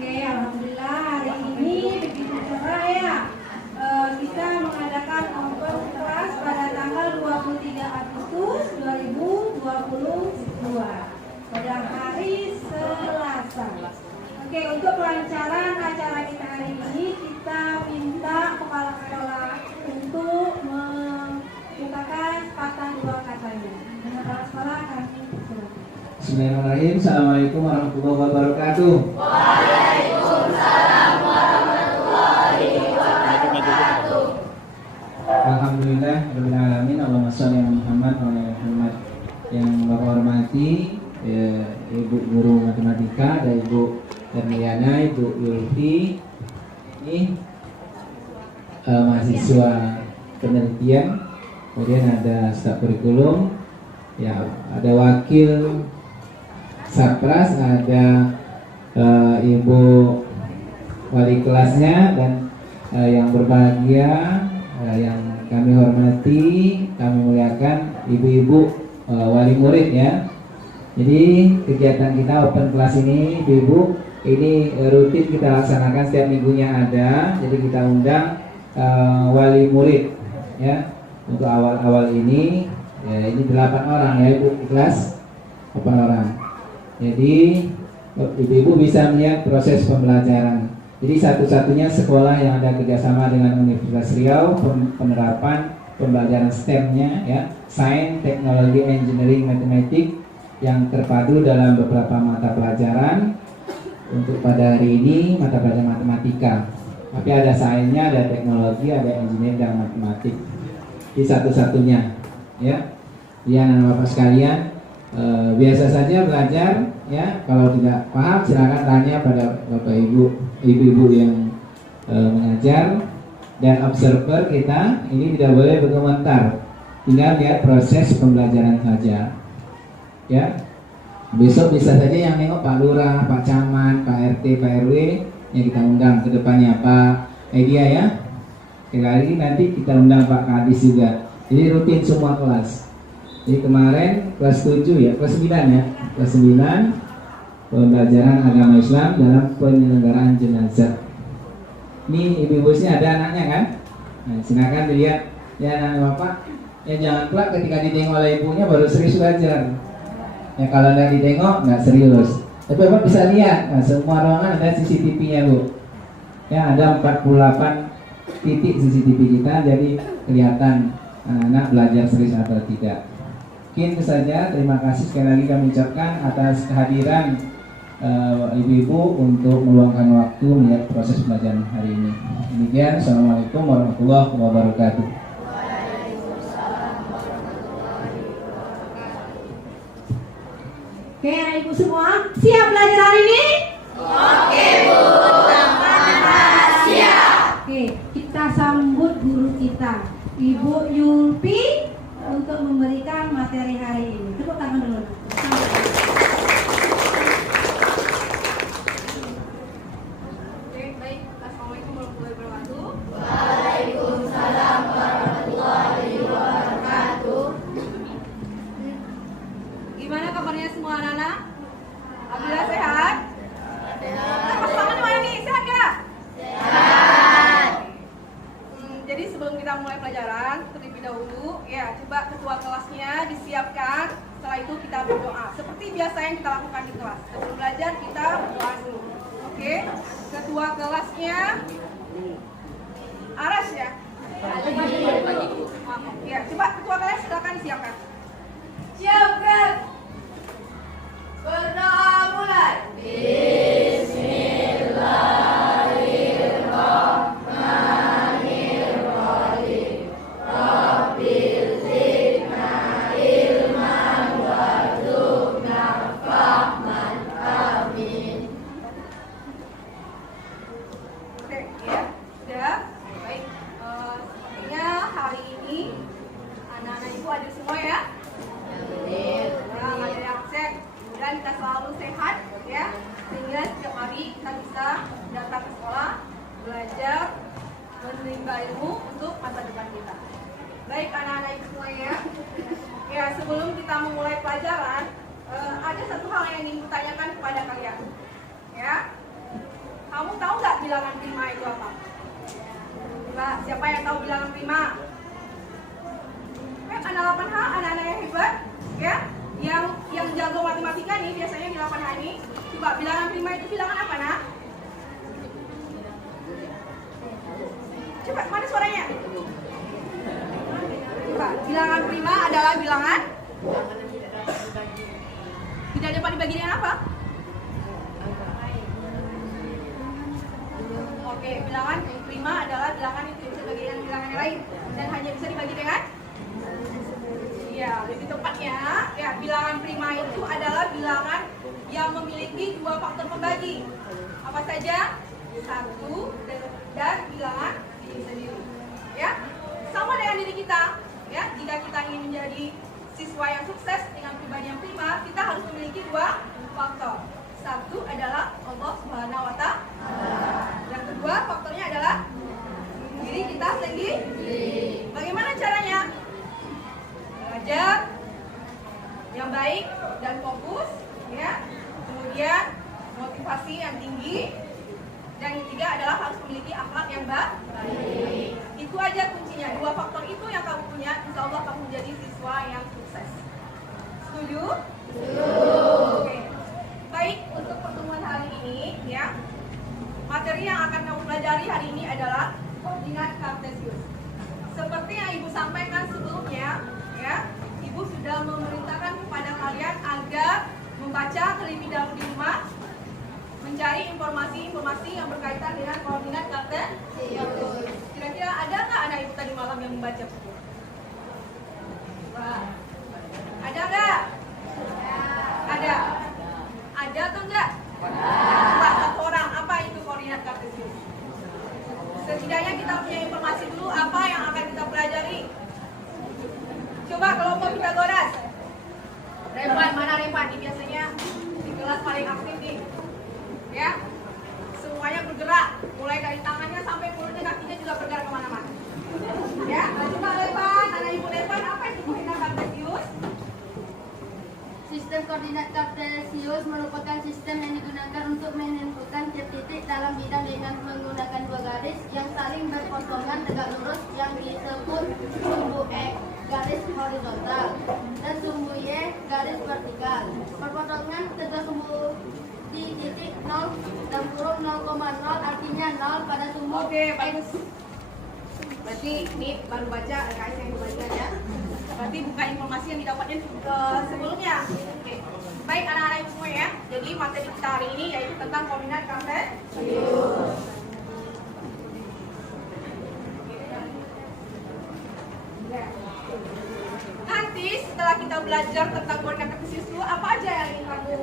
Oke, alhamdulillah hari ini begitu cerah ya. Kita mengadakan open kelas pada tanggal 23 Agustus 2022 pada hari Selasa. Oke, untuk kelancaran acara kita hari ini kita minta kepala sekolah untuk membukakan patah dua katanya. Dengan kepala sekolah kami silakan. Bismillahirrahmanirrahim. Assalamualaikum warahmatullahi wabarakatuh. Waalaikumsalam warahmatullahi wabarakatuh. Alhamdulillah rabbil alamin. Allahumma shalli ala Muhammad wa ala Muhammad. Yang Bapak hormati Ibu guru matematika dan Ibu Hermiana, Ibu Yulfi, ini mahasiswa penelitian, kemudian ada staf kurikulum, ya ada wakil Sapras, ada Ibu wali kelasnya, dan yang berbahagia, yang kami hormati, kami muliakan ibu-ibu wali murid ya. Jadi kegiatan kita open kelas ini, ibu-ibu, ini rutin kita laksanakan setiap minggunya ada. Jadi kita undang wali murid ya untuk awal-awal ini. Ya, ini 8 orang ya ibu di kelas, 8 orang. Jadi ibu-ibu bisa melihat proses pembelajaran. Jadi satu-satunya sekolah yang ada kerjasama dengan Universitas Riau penerapan pembelajaran STEM-nya ya, Sains, Teknologi, Engineering, Matematik, yang terpadu dalam beberapa mata pelajaran. Untuk pada hari ini mata pelajaran matematika, tapi ada sainsnya, ada teknologi, ada engineering dan matematik. Di satu-satunya ya. Ya Bapak sekalian, biasa saja belajar ya. Kalau tidak paham silakan tanya pada Bapak Ibu yang mengajar. Dan observer kita ini tidak boleh berkomentar, tinggal lihat proses pembelajaran saja ya. Besok bisa saja yang nengok Pak Lurah, Pak Camat, Pak RT, Pak RW yang kita undang ke depannya, Pak Edia ya. Sekali nanti kita undang Pak Kadis juga. Jadi rutin semua kelas. Jadi kemarin kelas 7 ya, kelas 9 ya. Kelas 9 pembelajaran agama Islam dalam penyelenggaraan jenazah. Ini ibu-ibu sini ada anaknya kan? Nah, silakan dilihat ya anak Bapak. Ya jangan pula ketika ditengok oleh ibunya baru serius belajar. Ya kalau nggak ditengok nggak serius. Tapi Bapak bisa lihat, nah, semua ruangan ada CCTV-nya Bu. Ya ada 48 titik CCTV kita, jadi kelihatan anak belajar serius atau tidak. Mungkin itu saja. Terima kasih sekali lagi kami ucapkan atas kehadiran ibu-ibu untuk meluangkan waktu melihat proses pembelajaran hari ini. Demikian, assalamualaikum warahmatullahi wabarakatuh. Oke, anak ibu semua siap belajar hari ini? Oke Bu, tangan siap. Oke, kita sambut guru kita, Ibu Yulfi, untuk memberikan materi hari ini. Tepuk tangan dulu. Oke, baik. Assalamualaikum warahmatullahi wabarakatuh. Waalaikumsalam warahmatullahi wabarakatuh. Gimana kabarnya semua anak-anak? Alhamdulillah sehat? Pas tangan mana nih? Sehat gak? Sehat. Jadi sebelum kita mulai pelajaran, terlebih dahulu, ya coba ketua kelasnya disiapkan. Setelah itu kita berdoa. Seperti biasa yang kita lakukan di kelas. Sebelum belajar kita berdoa dulu. Oke? Ketua kelasnya Aras ya? Ya, coba ketua kelas silakan disiapkan. Siapkan. Berdoa mulai. Bismillahirrahmanirrahim. Rabbil zidna ilman warzuqna fahman. Amin. Oke, ya, sudah. Baik, sepertinya hari ini anak-anak ibu hadir semua ya. Nah, ada yang absen. Dan kita selalu sehat, ya, sehingga setiap hari kita bisa datang ke sekolah, belajar, menimba ilmu untuk masa depan kita. Baik, anak-anak ibu semuanya. Ya, sebelum kita memulai pelajaran, ada satu hal yang ingin kutanyakan kepada kalian. Ya, Kamu tahu nggak bilangan prima itu apa? Nah, siapa yang tahu bilangan prima? Anak 8H, anak-anak yang hebat, ya, yang jago matematika nih biasanya di 8H ini. Coba bilangan prima itu bilangan apa, nak? Coba, mana suaranya? Coba, bilangan prima adalah bilangan tidak dapat dibagi dengan apa? Oke, bilangan prima adalah bilangan yang tidak bisa dibagi dengan bilangan yang lain dan hanya bisa dibagi dengan ya, lebih tepatnya ya, bilangan prima itu adalah bilangan yang memiliki dua faktor pembagi. Apa saja? 1 dan bilangan ini sendiri. Ya, sama dengan diri kita. Ya, jika kita ingin menjadi siswa yang sukses dengan pribadi yang prima, kita harus memiliki dua faktor. 1 adalah Allah Subhanahu wa Ta'ala. Yang kedua faktornya adalah diri kita sendiri. Bagaimana caranya? Belajar yang baik dan fokus, ya. Kemudian motivasi yang tinggi, dan yang ketiga adalah harus memiliki akhlak yang baik. Itu aja kuncinya. Dua faktor itu yang kamu punya, insya Allah kamu menjadi siswa yang sukses. Setuju? Oke. Baik, untuk pertemuan hari ini, ya, materi yang akan kamu pelajari hari ini adalah koordinat kartesius. Seperti yang Ibu sampaikan sebelumnya, ya, Ibu sudah memerintahkan kepada kalian agar membaca terlebih dahulu di rumah, mencari informasi-informasi yang berkaitan dengan koordinat kartesius. Kira-kira ada nggak anak Ibu tadi malam yang membaca buku? Wah, ada nggak? Ada. Ada atau enggak? Coba satu orang, apa itu koordinat kartesius? Setidaknya kita punya informasi dulu apa yang akan kita pelajari. Coba kelompok Pitagoras. Repan, mana Repan? Ini biasanya di kelas paling aktif nih. Ya, semuanya bergerak, mulai dari tangannya sampai mulutnya, kakinya juga bergerak kemana-mana. Ya, coba Repan, anak Ibu Repan, apa itu koordinat kartesius? Sistem koordinat kartesius merupakan sistem yang digunakan untuk menentukan titik dalam bidang dengan menggunakan dua garis yang saling berpotongan tegak lurus yang disebut sumbu X garis horizontal dan sumbu Y garis vertikal. Perpotongan tegak sumbu di titik 0 dan huruf 0,0 artinya 0 pada sumbu. Oke, bagus. Berarti ini baru baca, KS yang dibaca ya. Berarti bukan informasi yang didapatkan sebelumnya. Oke. Baik anak-anak Ibu semua ya. Jadi materi kita hari ini yaitu tentang koordinat kartesius. Nanti setelah kita belajar tentang koordinat kartesius itu, apa aja yang ingin kamu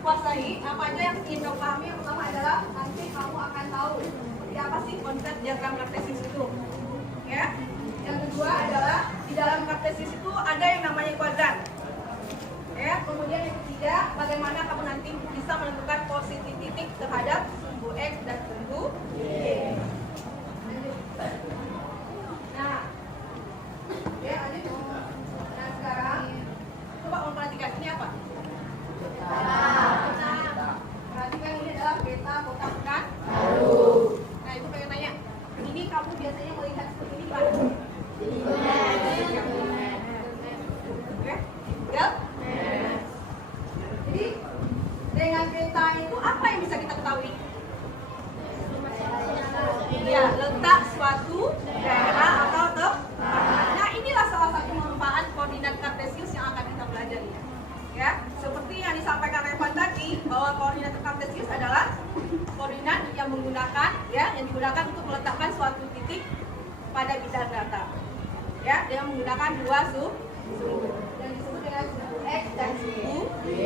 kuasai, apa aja yang ingin kamu pahami? Yang pertama adalah nanti kamu akan tahu seperti apa sih konsep diagram kartesius itu. Ya. Yang kedua adalah di dalam kartesius itu ada yang namanya kuadran. Ya, kemudian yang ketiga, bagaimana kamu nanti bisa menentukan posisi titik terhadap sumbu X dan sumbu Y. Nah, ya lanjut. Nah sekarang coba memperhatikan ini apa? Perhatikan ini adalah peta kotak kan? Nah Ibu pengen tanya, ini kamu biasanya melihat seperti ini gimana? Ya? Jadi dengan peta itu apa yang bisa kita ketahui? Ya, letak suatu daerah atau tempat. Nah inilah salah satu manfaat koordinat kartesius yang akan kita pelajari. Ya, seperti yang disampaikan Revan tadi, bahwa koordinat kartesius adalah koordinat yang menggunakan, ya, yang digunakan untuk meletakkan suatu titik pada bidang data. Ya, dengan menggunakan dua sumbu yang disebut dengan sumbu X dan sumbu Y.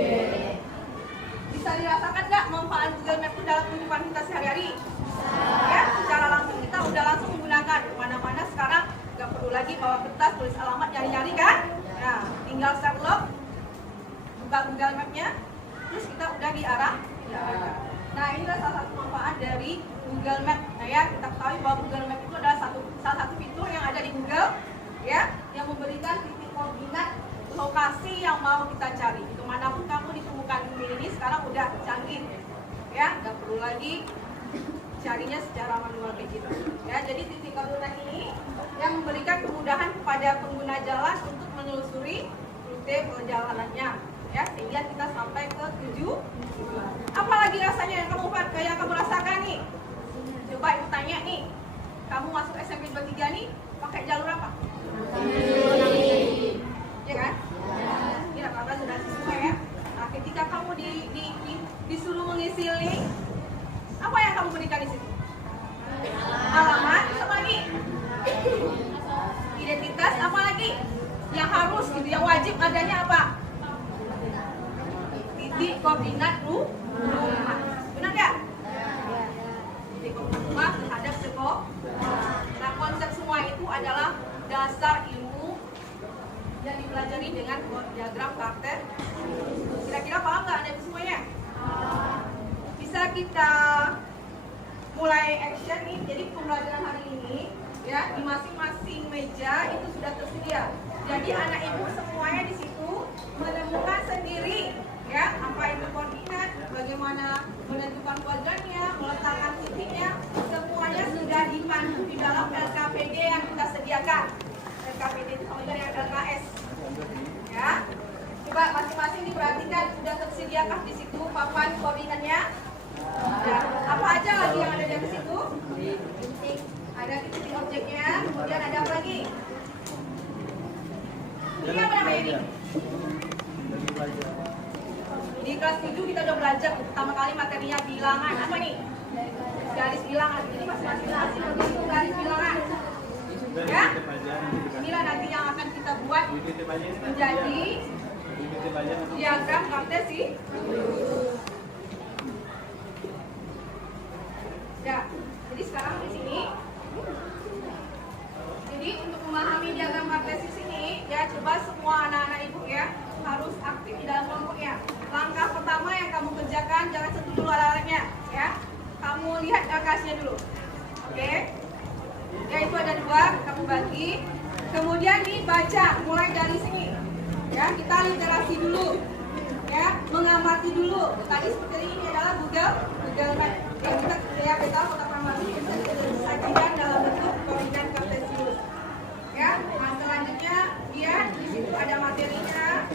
Bisa dirasakan nggak manfaat Google Map itu dalam kehidupan kita sehari-hari? Ya, secara langsung kita udah langsung menggunakan kemana-mana sekarang, nggak perlu lagi bawa kertas tulis alamat nyari-nyari kan? Nah, tinggal start log, buka Google Map-nya, terus kita udah diarahkan. Nah, inilah salah satu manfaat dari Google Map. Nah ya, kita ketahui bahwa Google Map itu adalah salah satu fitur yang ada di Google, ya, yang memberikan titik koordinat lokasi yang mau kita cari. Kemanapun kamu ditemukan bumi ini sekarang udah canggih, ya, nggak perlu lagi carinya secara manual kayak gitu. Ya, jadi titik koordinat ini yang memberikan kemudahan kepada pengguna jalan untuk menelusuri rute perjalanannya. Ya, sehingga kita sampai ke tujuan. Apalagi rasanya yang kamu rasakan nih? Coba ibu tanya nih, kamu masuk SMP 23 nih pakai jalur apa? Ya kan? Ini rata-rata sudah semua ya. Nah, ketika kamu disuruh mengisi link, apa yang kamu berikan di situ? Alamat, apa lagi? Identitas, apa lagi? Yang harus gitu, yang wajib adanya apa? Titik koordinat rumah. Benar nggak? Titik koordinat rumah terhadap sekolah. Nah, konsep semua itu adalah dasar ilmu yang dipelajari dengan diagram karakter. Kira-kira paham nggak Anda semuanya? Bisa kita mulai action nih. Jadi pembelajaran hari ini ya di masing-masing meja itu sudah tersedia. Jadi anak ibu semuanya di situ menemukan sendiri ya apa itu koordinat, bagaimana menentukan kuadrannya, meletakkan titiknya, semuanya sudah dipandu di dalam LKPD yang kita sediakan. LKPD itu sama dengan LKS. Ya, coba masing-masing diperhatikan sudah tersediakah di situ papan koordinatnya? Ya, apa aja lagi yang ada di situ? Ada titik objeknya, kemudian ada apa lagi? Ini apa namanya ini? Di kelas 7 kita udah belajar pertama kali materinya bilangan. Apa nih? Garis bilangan. Jadi masing-masing itu garis bilangan. Ya? Inilah nanti yang akan kita buat menjadi diagram kartesi. Ya. Jadi sekarang di sini. Jadi untuk memahami diagram kartesis ini, ya coba semua anak-anak ibu ya harus aktif di dalam kelompoknya. Langkah pertama yang kamu kerjakan, jangan sentuh dulu alat-alatnya, ya. Kamu lihat LKS-nya dulu, oke? Ya itu ada 2, kamu bagi. Kemudian dibaca, mulai dari sini, ya. Kita literasi dulu, ya. Mengamati dulu. Tadi seperti ini adalah Google Map. Yang kita kotak amati bisa disajikan dalam bentuk koordinat kartesius. Ya, nah selanjutnya dia di situ ada materinya.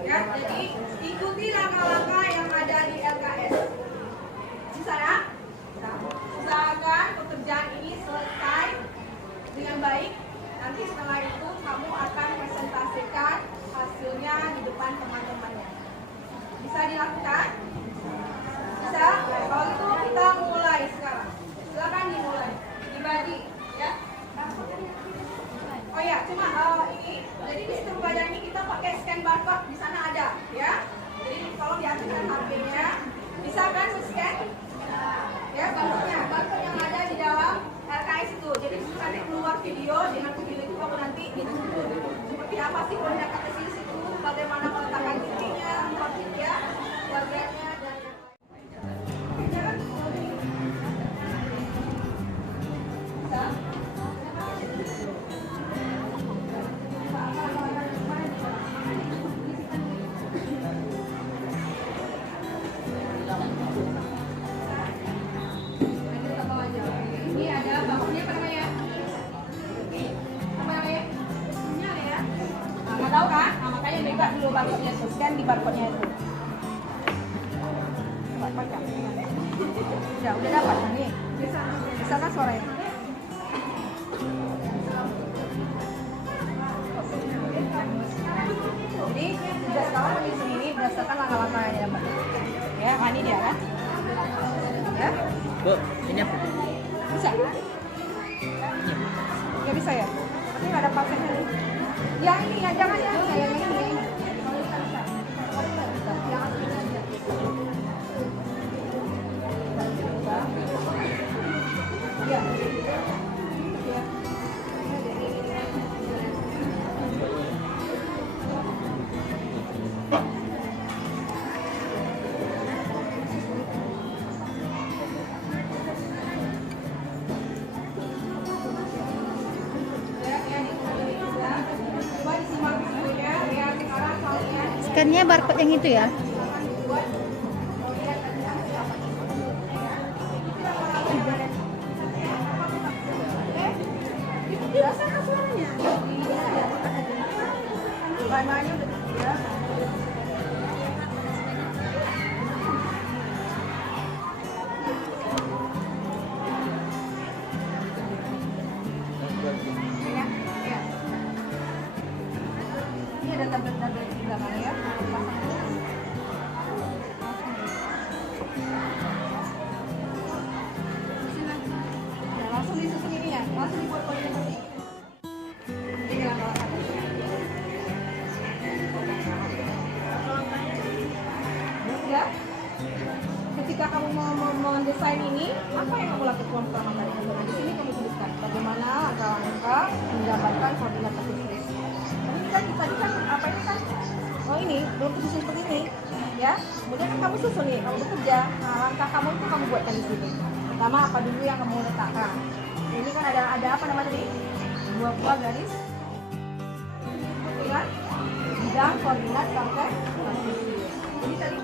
Ya, jadi ikuti langkah-langkah yang ada di LKS. Bisa ya? Usahakan pekerjaan ini selesai dengan baik. Nanti setelah itu kamu akan presentasikan hasilnya di depan teman-temannya. Bisa dilakukan? Bisa? Kalau itu kita mulai sekarang. Silakan dimulai. Dibagi, ya. Oh ya, cuma ini. Jadi di sistem pelajaran ini kita pakai scan barcode. Di sana ada, ya. Jadi tolong diaktifkan HP-nya. Bisa kan scan? Ya, barcode yang ada di dalam LKS itu. Jadi nanti keluar video dengan video itu kamu nanti dituntut. Seperti apa sih koordinat kartesius itu? Bagaimana meletakkan titiknya, ya, kuadrannya dan ini ada bakunya apa namanya? Apa namanya? Punya ya? Nggak tahu kan? Nah, makanya buka dulu barcode-nya, scan di barcode-nya itu. Coba pajang. Udah dapat nih. Bisa kan suaranya? Jadi tugas kamu di sini berdasarkan langkah-langkah yang dapat. Ya, ini dia kan? Ya? Bu, ini apa? Bisa? Ya bisa ya? Tapi nggak ada pasnya nih. Yang ini ya, jangan yang ini. Kalau bisa, bisa. Kalau bisa. Yang asli aja. Ya. Ya. Scan-nya barcode yang itu ya? Itu biasa kan suaranya? Iya. Bahannya udah terbiasa. Ya, ya. Ini ada tablet-tablet di belakang ya. Pasang dulu. Ya, langsung disusun ini ya. Langsung dibuat poin seperti ini. Ini langkah-langkahnya. Ya. Ketika kamu mau mendesain ini, apa yang kamu lakukan pertama kali? Nah, di sini kamu tuliskan bagaimana langkah-langkah menggambarkan koordinat artistik. Ini kan tadi kan apa ini kan? Oh ini belum tersusun seperti ini, ya. Kemudian kan kamu susun nih, kamu bekerja. Nah, langkah kamu itu kamu buatkan di sini. Pertama apa dulu yang kamu letakkan? Ini kan ada apa nama tadi? Dua buah garis. Ingat? Bidang koordinat sampai artistik. Ini tadi.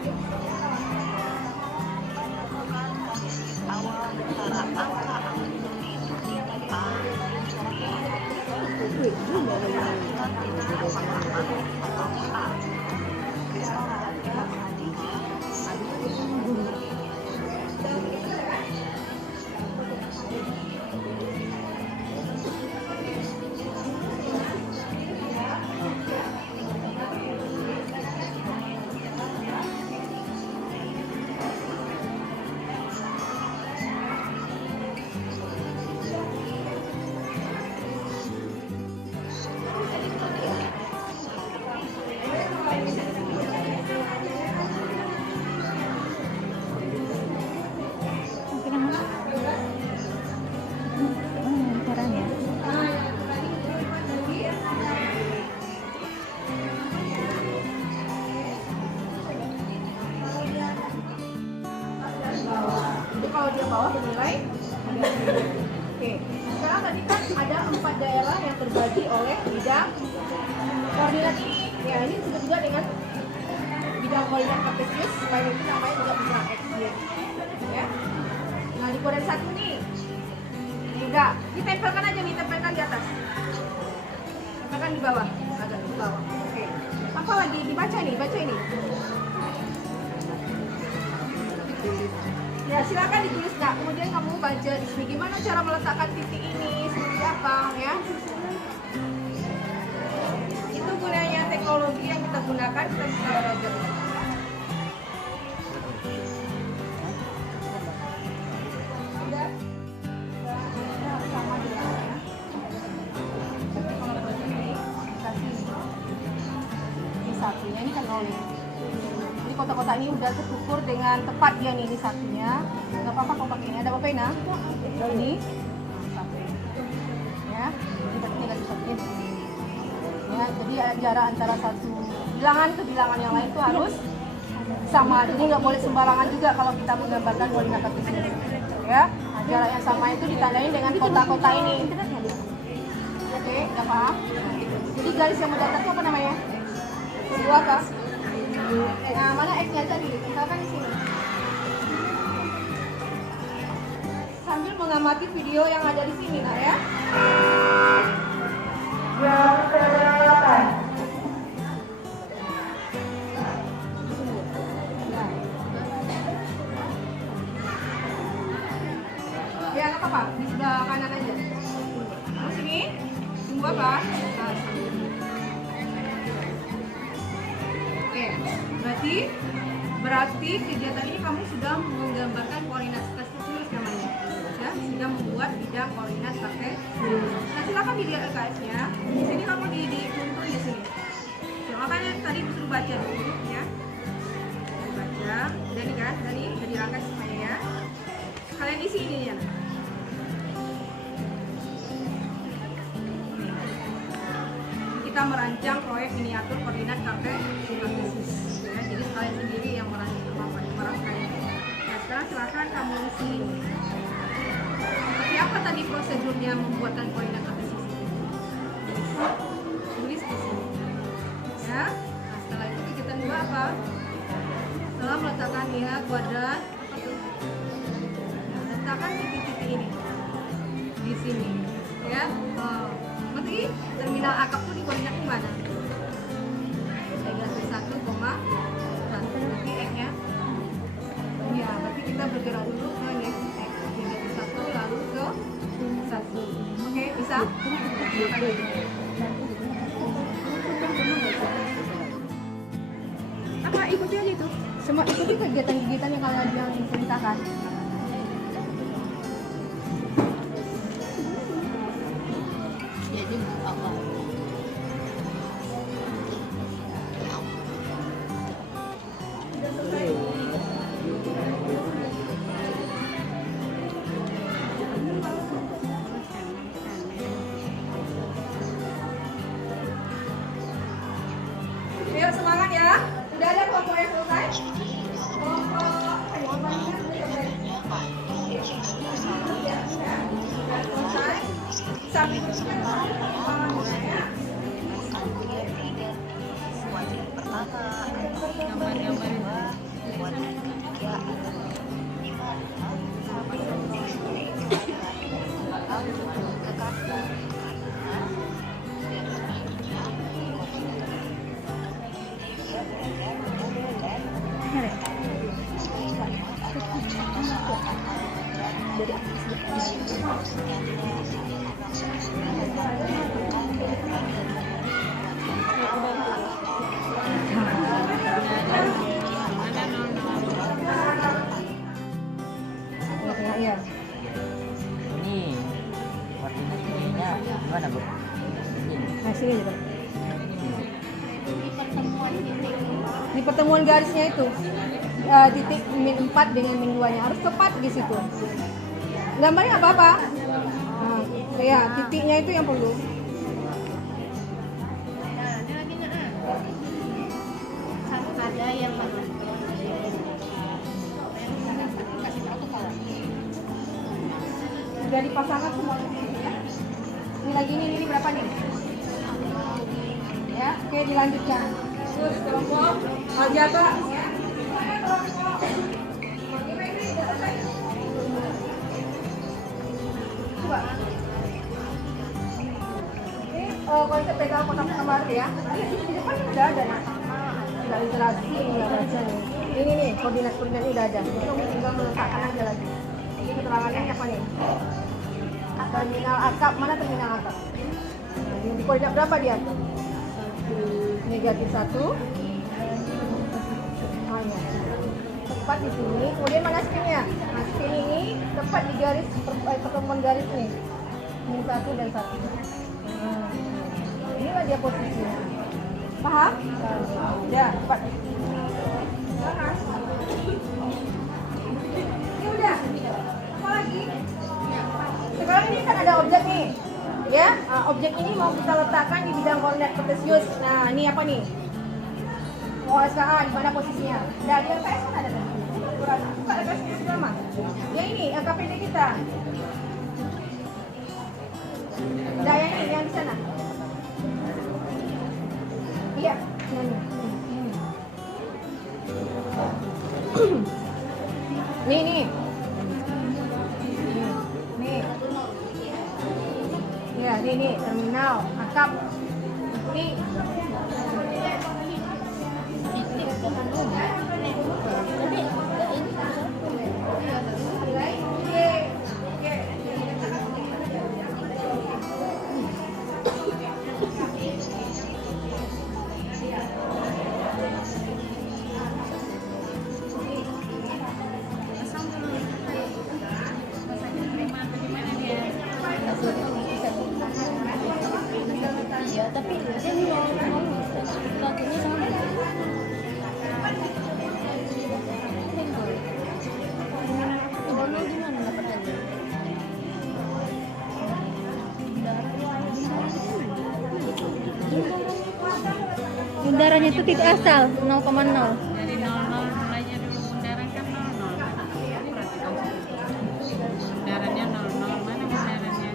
Jadi kalau dia bawah bernilai 30. Oke, sekarang tadi kan ada 4 daerah yang terbagi oleh bidang koordinat ini. Ya, ini disebut juga dengan bidang koordinat kartesius, supaya itu namanya juga bidang X. Ya. Nah, di koordinat 1 nih, enggak, ditempelkan aja nih, tempelkan di atas. Tempelkan di bawah, agak di bawah. Oke. Apa lagi dibaca nih? Baca ini. Ya, silakan ditulis Kak. Kemudian kamu baca di sini gimana cara meletakkan titik ini, seperti apa ya. Itu gunanya teknologi yang kita gunakan, kita bisa belajar. Sudah? Sudah sama dengan ya. Kalau begini, kasih ini satunya, ini kan rolling. Kotak-kotak ini udah terukur dengan tepat dia nih, ini satunya. Nggak apa-apa kalau pakai ini. Ada apa pena? Ini satu. Ya, ini berarti tinggal disatuin. Ya, jadi jarak antara satu bilangan ke bilangan yang lain itu harus sama. Jadi nggak boleh sembarangan juga kalau kita menggambarkan koordinat kartesius. Ya, nah, jarak yang sama itu ditandai dengan kotak-kotak ini. Oke, nggak paham? Jadi garis yang mendatar itu apa namanya? Kedua kah? Nah, mana X-nya tadi? Misalkan di sini. Sambil mengamati video yang ada di sini, nah ya. Yang ke-8. Ya, nggak apa-apa. Di sebelah kanan aja. Terus sini. Tunggu apa? Nah, sini. Berarti kegiatan ini kamu sudah menggambarkan koordinat kartesius namanya, ya, sudah membuat bidang koordinat kartesius. Nah, silakan dilihat LKS-nya. Di sini kamu dituntun di sini. So, makanya tadi disuruh baca dulu, ya. Baca, udah nih kan, tadi udah dirangkai semuanya ya. Kalian isi ini ya. Kita merancang proyek miniatur koordinat kartesius. Ya, jadi kalian sendiri yang merangkai. Nah, sekarang silakan kamu isi. Seperti apa tadi prosedurnya membuatkan koordinat kartesius? Tulis di sini. Ya. Nah, setelah itu kegiatan 2 apa? Setelah meletakkan ya kuadrat. Nah, letak letakkan titik-titik ini di sini, ya. Berarti terminal akap tuh di koordinat di mana? Negatif 1,1. Berarti X-nya. Ya, berarti kita bergerak dulu ke negatif 1 lalu ke 1. Oke, bisa? Apa ikuti aja itu? Semua ikuti kegiatan-kegiatan yang kalian yang diperintahkan. Ayo semangat ya. Udah ada kelompok yang selesai? Selesai. Sampai ya. Ini koordinasinya gimana Bu? Nah, sini aja, Bang. Di pertemuan garisnya itu titik min 4 dengan min 2 nya harus tepat di situ. Gambarnya apa-apa. Nah, ya, titiknya itu yang perlu. Ada yang Sudah dipasangkan semua ya. Ini lagi ini berapa nih? Ya, oke dilanjutkan. Terus kelompok aljabar ya. Coba. Ini konsep pegang kotak gambar ya. Di depan udah ada nah. Sudah literasi nggak baca nih. Ini nih koordinat-koordinatnya udah ada. Jadi kamu tinggal meletakkan aja lagi. Ini keterangannya apa nih? Terminal akap, mana terminal akap? Nah, di koordinat berapa dia? Negatif 1. Oh ya. Tepat di sini. Kemudian mana spinnya? Nah, spin ini tepat di garis pertemuan garis nih. Min 1 dan 1. Inilah dia posisinya. Paham? Ya, tepat. Ini udah. Apa lagi? Sekarang ini kan ada objek nih, ya. Objek ini mau kita letakkan di bidang koordinat kartesius. Nah, ini apa nih? OSKA di mana posisinya? Nah, di LPS kan ada tadi. Bukan LPS yang sama. Ya ini KPD kita. Daya ini yang di sana. Iya, ini. Nih. Nih. Ya, ini terminal akap. Ini tapi dia bilang bakunya sama. Lu gimana dapatnya? Bundarannya itu titik asal 0,0. Dari 00 mulainya dulu bundaran kan 00. Berarti bundarannya 00. Mana bundarannya?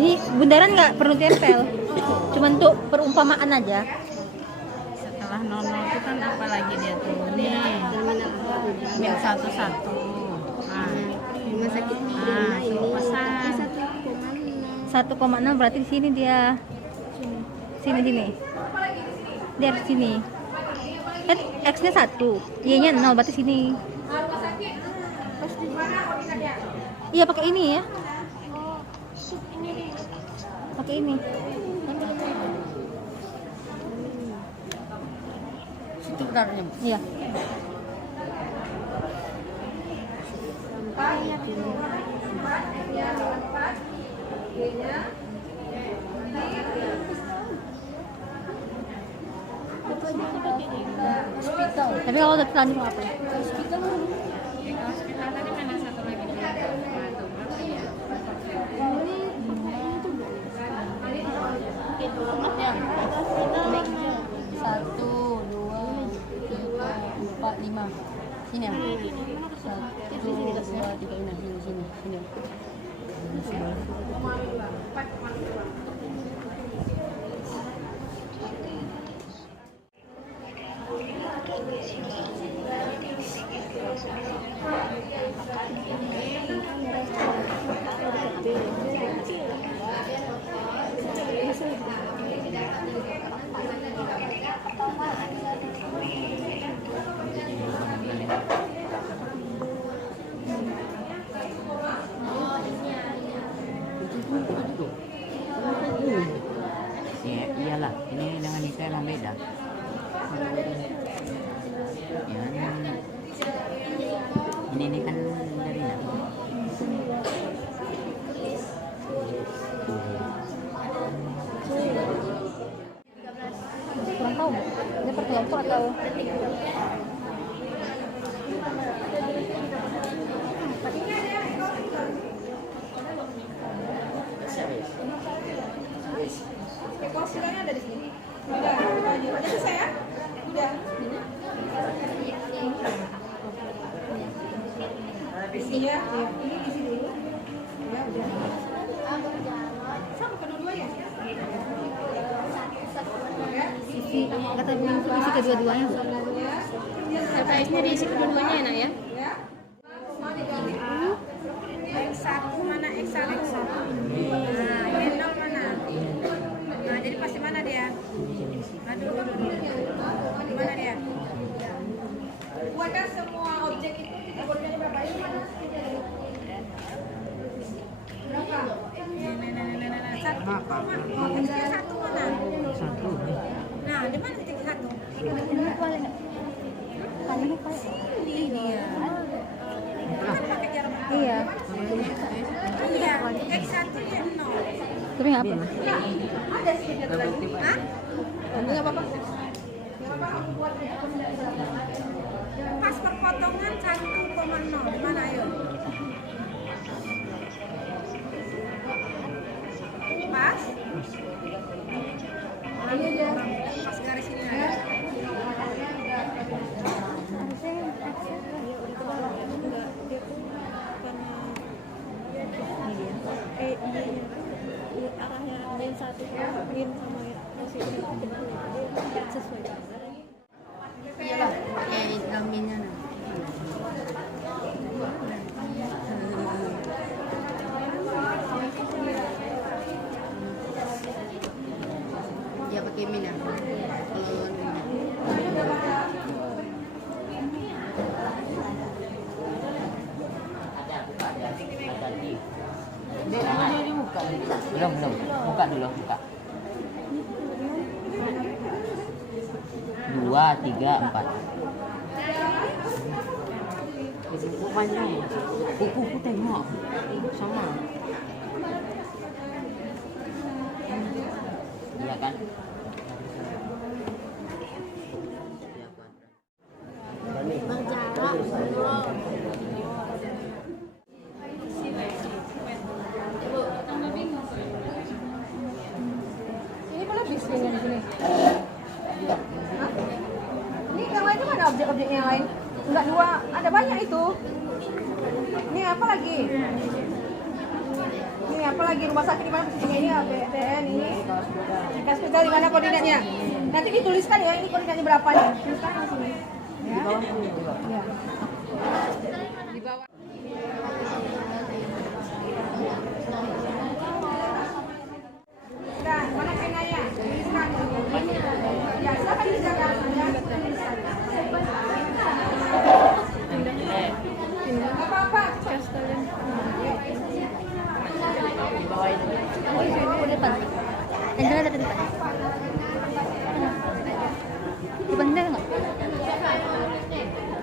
Ini bundaran nggak perlu tempel, cuman untuk perumpamaan aja. Setelah 00 itu kan apa lagi dia tuh? Nih. Min 11. Nah, Rumah sakit Ah, pesan. 1,6 berarti di sini dia. Sini. Dia di sini. Kan X-nya 1, Y-nya 0 berarti sini. Iya pakai ini ya. Pakai ini. Situ benarnya. Iya. Tapi kalau udah lanjut mau apa? Hospital tadi mana satu lagi? Batu berapa ya? Satu, dua, tiga, empat, lima. Sini ya. Satu, dua, tiga, sini. Ya, iyalah, ini dengan itu emang beda. Ya, ini kan dari mana? Kurang tahu. Dia per kelompok atau? Depositonya ada di sini. Udah selesai ya? Udah. Iya, ini isi dulu. Ya, udah. Sama kedua-duanya. Isi kata Bu Yusuf isi kedua-duanya. LKS-nya diisi kedua-duanya enak ya? Ya. X1 mana X1? Nah, Y0 mana? Nah, jadi pasti mana dia? Aduh. Mana dia? Buatkan semua objek itu titik koordinatnya berapa? Ini mana? Berapa? Nah. Satu. Oh, titik satu mana? Satu. Nah, di mana titik satu? Ini paling Ini dia. Kan pakai jarum. iya. Iya, X1 nya 0. Tapi apa? Ada sih lagi. Hah? Enggak apa-apa. Enggak apa-apa, aku buat pas perpotongan 1,0. Di mana ayo? Pas. Ini aja. Pas garis ini ada. Iyalah, pakai gaminnya. Ya pakai mina. Belum. Buka dulu. 2, 3, 4. Buku panjang. Buku tengok. Sama. Iya kan? Ini pun habis ini di sini. Ini yang lain itu mana objek-objeknya yang lain? Enggak dua, ada banyak itu. Ini apa lagi? Ini apa lagi? Rumah sakit di mana posisinya ini? BTN ini. Hospital di mana koordinatnya? Nanti dituliskan ya, ini koordinatnya berapa nih? Tuliskan di sini. Ya. Di bawah. Nah, mana penanya? Tuliskan. Ya, silakan dikerjakan. Apa-apa. Oh, di depan. Angela ada di depan. Depan dia nggak?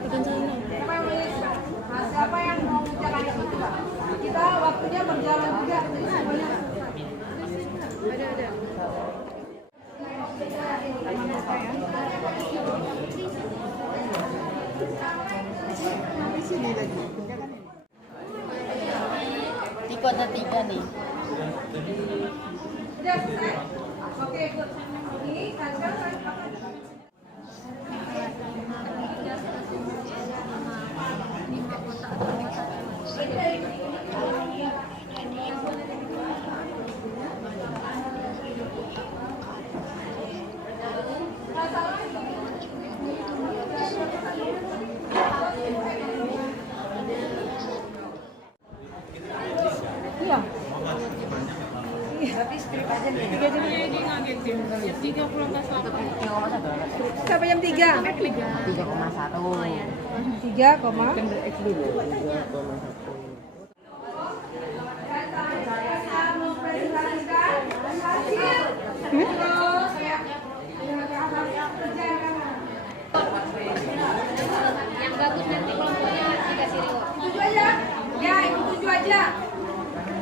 Depan sana. Siapa yang menulis? Nah, siapa yang mau mengerjakan yang itu, Pak? Kita waktunya berjalan juga. Jadi semuanya ada. Tiko ada 3 nih. Sudah selesai? Oke, good. Ini sekarang Jadi ngagetin 30,1. sampai jam 3. 3,1. 3, Yang bagus nanti kelompoknya dikasih reward. 7 aja. Ya, itu 7 aja.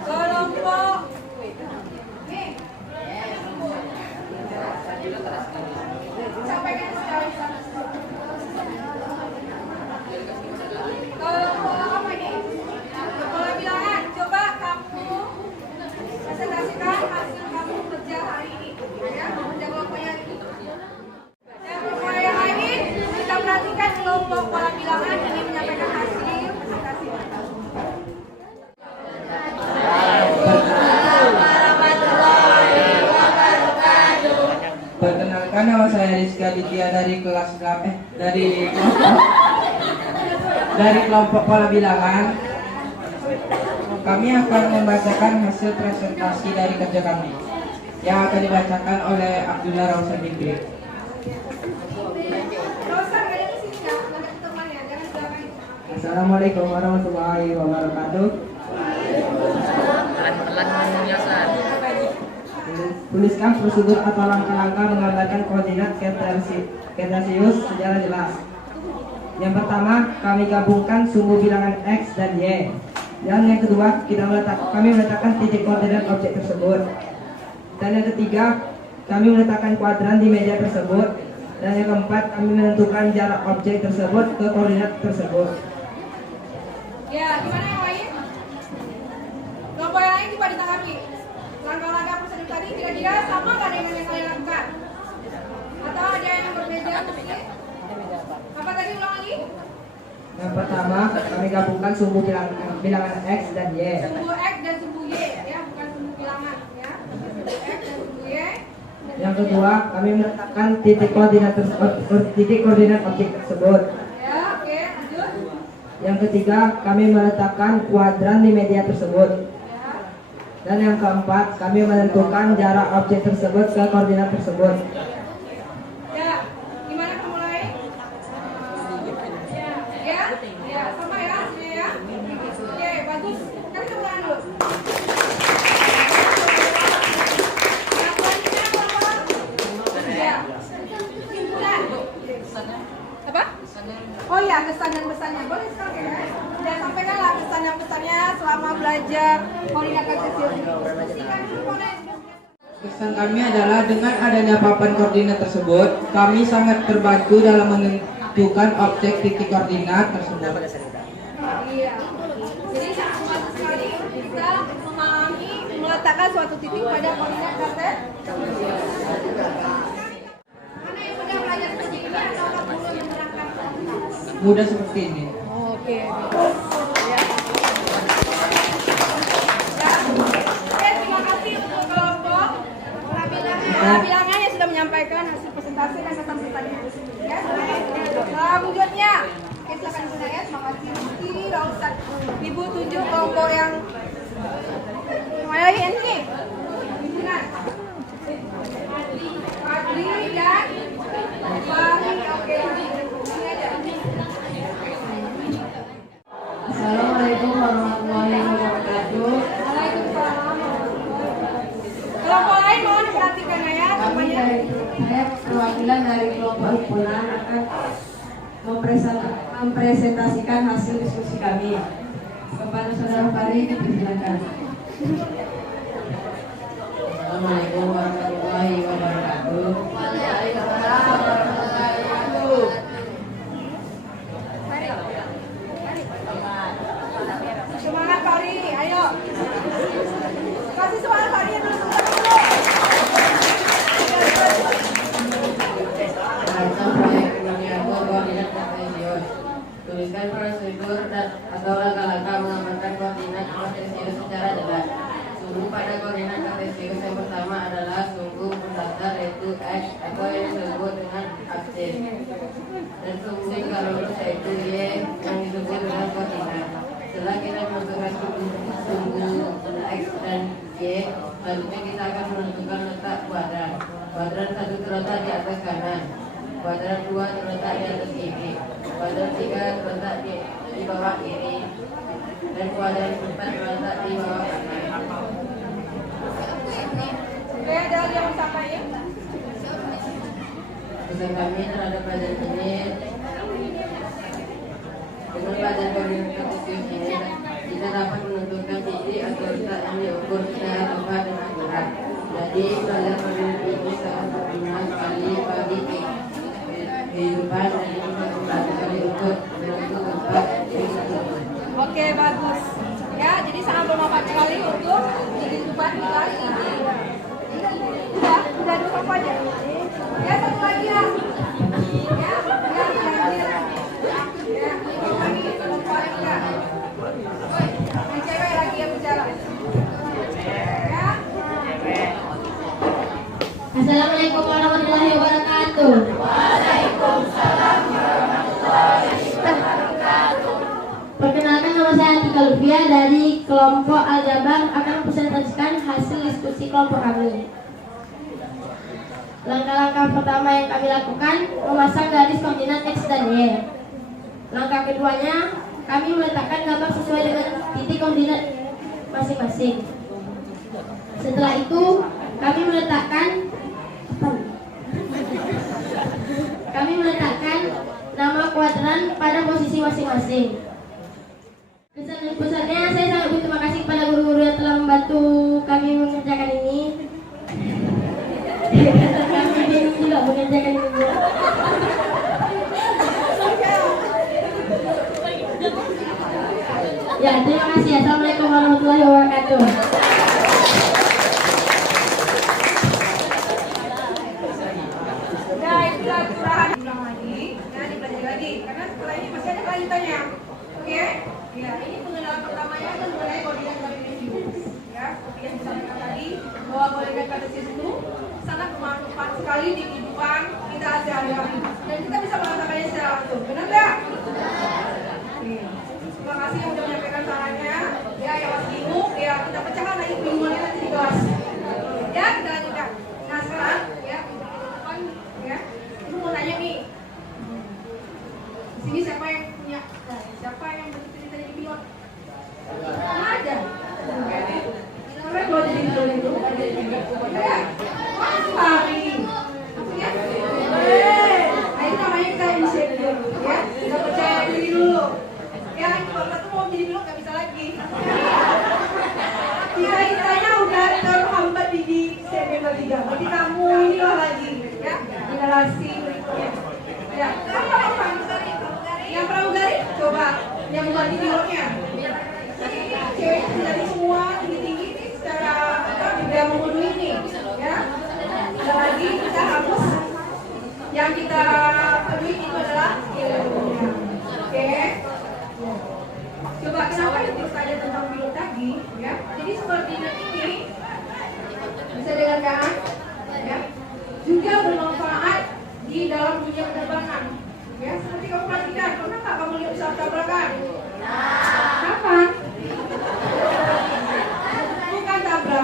Kelompok nih. Sampaikan sekali. Kelompok apa ini? Pola bilangan. Coba kamu presentasikan hasil kamu kerja hari ini. Ya, kerja kelompoknya ini. Dan kelompok yang lain, kita perhatikan kelompok pola bilangan ini menyampaikan hasil presentasi. Perkenalkan, nama saya Rizka Ditya dari kelas dari kelompok pola bilangan. Kami akan membacakan hasil presentasi dari kerja kami yang akan dibacakan oleh Abdullah Rausan Dikri. Assalamualaikum warahmatullahi wabarakatuh. Pelan-pelan ngomongnya, San. Tuliskan prosedur atau langkah-langkah menggambarkan koordinat Kartesius secara jelas. Yang pertama, kami gabungkan sumbu bilangan X dan Y. Dan yang kedua, kami meletakkan titik koordinat objek tersebut. Dan yang ketiga, kami meletakkan kuadran di meja tersebut. Dan yang keempat, kami menentukan jarak objek tersebut ke koordinat tersebut. Ya, gimana yang lain? Kelompok yang lain coba ditanggapi. Langkah-langkah prosedur tadi kira-kira sama nggak dengan yang kalian lakukan? Atau ada yang berbeda mungkin? Apa tadi ulang lagi? Yang pertama, kami gabungkan sumbu bilangan X dan Y. Sumbu X dan sumbu Y, ya, bukan sumbu bilangan, ya. Sumbu X dan sumbu Y. Yang kedua, kami meletakkan titik koordinat objek tersebut. Ya, oke, lanjut. Yang ketiga, kami meletakkan kuadran di media tersebut. Ya. Dan yang keempat, kami menentukan jarak objek tersebut ke koordinat tersebut. Ya, gimana kamu lain? Ya, ya, sama ya hasilnya ya. Oke, bagus. Kan tepuk tangan dulu. Yang selanjutnya apa? Ya. Kesimpulan. Apa? Oh ya, kesan dan pesannya. Boleh sekarang ya. Dan sampaikanlah kesan dan pesannya selama belajar koordinat Kartesius. Pastikan dulu koordinat. Kesan kami adalah dengan adanya papan koordinat tersebut, kami sangat terbantu dalam menentukan objek titik koordinat tersebut. Iya. Jadi sangat bagus sekali kita memahami meletakkan suatu titik pada koordinat Kartesius. Mana yang mudah belajar seperti ini atau perlu menerangkan? Mudah seperti ini. Oke. Ya. Oke, terima kasih untuk kelompok bilangan yang sudah menyampaikan hasil presentasi dan kesan-pesannya. Ya. Selanjutnya, oke, silakan Bunda ya. Terima kasih. Tidak usah. Ibu tunjuk kelompok yang Semuanya lagi Enki. Dengan Fadli dan Fahri. Oke, ini aja. Assalamualaikum warahmatullahi wabarakatuh. Kelompok lain mohon diperhatikan ya. Semuanya. Saya perwakilan dari kelompok himpunan akan mempresentasikan hasil diskusi kami. Kepada saudara Fahri dipersilakan. Assalamualaikum warahmatullahi wabarakatuh. Semangat Fahri, ayo. Kasih semangat Fahri yang dulu. Tuliskan prosedur atau langkah-langkah mengamankan koordinat kartesius secara jelas. Sumbu pada koordinat kartesius yang pertama adalah sumbu pendatar yaitu x atau yang disebut dengan aksis, dan sumbu yang lurus yaitu y yang disebut dengan koordinat. Setelah kita menentukan sumbu x dan y, selanjutnya kita akan menentukan letak kuadran. Kuadran 1 terletak di atas kanan, kuadran 2 terletak di atas kiri, kuadran 3 terletak di bawah kiri, dan kuadran 4 terletak di bawah kanan. Oke, ada lagi yang mau sampaikan? Pesan kami terhadap pelajaran ini, dengan pelajaran koordinat kartesius ini, kita dapat menentukan titik atau letak yang diukur secara tepat dan akurat. Jadi pelajaran koordinat ini sangat berguna sekali bagi kehidupan dan ini berguna sekali untuk menentukan tempat hidup. Oke, bagus. Ya, jadi sangat bermanfaat sekali untuk kehidupan kita ini. Udah cukup aja. Ya, satu lagi ya. Ya, dilanjut. Ya, lagi, kelompok ya. Yang cewek lagi yang bicara. Ya. Assalamualaikum warahmatullahi wabarakatuh. Perkenalkan, nama saya Atika Lufia dari kelompok Aljabar akan mempresentasikan hasil diskusi kelompok kami. Langkah-langkah pertama yang kami lakukan memasang garis koordinat X dan Y. Langkah keduanya, kami meletakkan gambar sesuai dengan titik koordinat masing-masing. Setelah itu, kami meletakkan nama kuadran pada posisi masing-masing. Kesan dan pesannya, saya sangat berterima kasih kepada guru-guru yang telah membantu kami mengerjakan ini. Kami juga mengerjakan ini. Ya, terima kasih. Assalamualaikum warahmatullahi wabarakatuh. Nah, itulah curahan. Ulang lagi, ya dipelajari lagi. Karena setelah ini masih ada kelanjutannya. Oke? Ya, ini pengenalan pertamanya kan mengenai koordinat kartesius. Ya, seperti yang disampaikan tadi, bahwa koordinat kartesius itu sangat bermanfaat sekali di kehidupan kita sehari-hari. Dan kita bisa menggunakannya secara langsung. Benar nggak? Terima kasih yang sudah menyampaikan sarannya. Ya, yang masih bingung, ya kita pecahkan lagi kebingungannya nanti di kelas. Ya, kita lanjutkan. Nah, sekarang ya, depan ya, ibu mau tanya nih. Di sini siapa yang punya? Siapa yang bercerita jadi pilot? Ada. Siapa yang mau jadi pilot itu? Ya, Mas Fahri. Ya. Nah, itu namanya kita inisiatif. Ya, kita percaya diri dulu. Ya, bapak tuh mau jadi pilot nggak bisa lagi. Kita udah terhambat di segmen 3. Berarti kamu inilah lagi, ya, generasi berikutnya. Ya, yang pramugari, coba yang ganti pilotnya. Cewek dari semua tinggi-tinggi ini secara apa juga memenuhi ini, ya. Dan lagi kita harus yang kita peduli itu adalah ilmunya. Oke. Coba kenapa terus saja tentang pilot tadi, ya? Jadi koordinat ini bisa dengarkan, ya, juga bermanfaat di dalam dunia penerbangan. Ya, seperti kamu perhatikan, pernah nggak kamu lihat pesawat tabrakan? Kapan? Bukan tabrakan.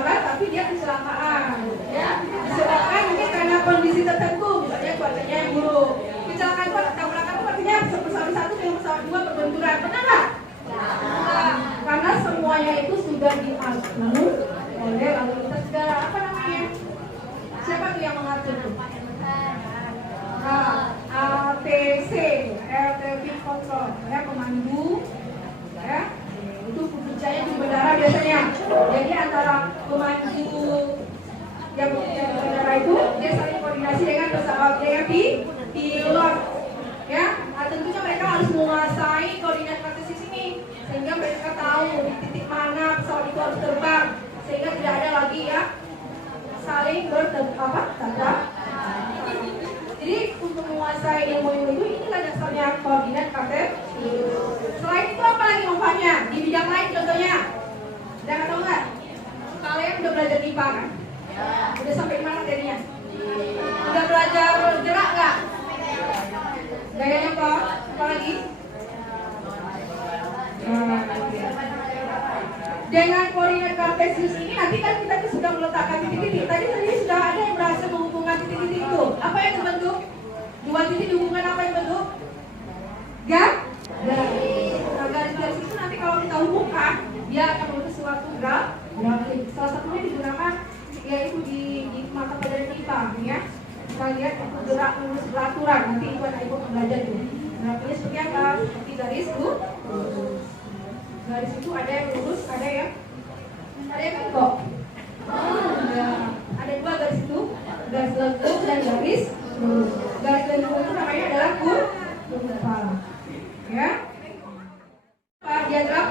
apa itu? ATC, Air Traffic Control, ya pemandu, ya itu pekerjaannya di bandara biasanya. Jadi antara pemandu yang bandara itu dia saling koordinasi dengan pesawat dengan pilot, ya. Tentunya mereka harus menguasai koordinat kartesius ini sehingga mereka tahu di titik mana pesawat itu harus terbang sehingga tidak ada lagi ya saling bertanda. Jadi untuk menguasai ilmu itu inilah dasarnya koordinat kartesius. Selain itu apa lagi manfaatnya di bidang lain contohnya? Udah tahu nggak? Kalian udah belajar IPA kan? Udah sampai mana materinya? Udah belajar gerak nggak? Gayanya apa? Apa lagi? Dengan koordinat kartesius ini nanti kan kita sudah meletakkan titik-titik. Tadi sudah ada yang berhasil menghubungkan titik-titik itu. Apa yang terbentuk? Dua titik dihubungkan apa yang terbentuk? Garis. Nah, garis-garis itu nanti kalau kita hubungkan dia akan membentuk suatu grafik. Salah satunya digunakan yaitu di mata pelajaran IPA ya. Kita lihat itu gerak lurus beraturan. Nanti itu anak ibu belajar tuh. Grafiknya seperti apa? Seperti garis tuh. Garis itu ada yang lurus, ada yang bengkok. Ada dua garis itu, garis lengkung dan garis lurus. Garis lengkung itu namanya adalah kurva. Ya. Diagram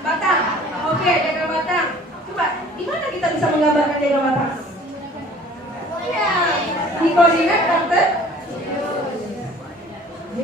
batang. Oke, diagram batang. Coba, gimana kita bisa menggambarkan diagram batang? Ya, di koordinat kartesius.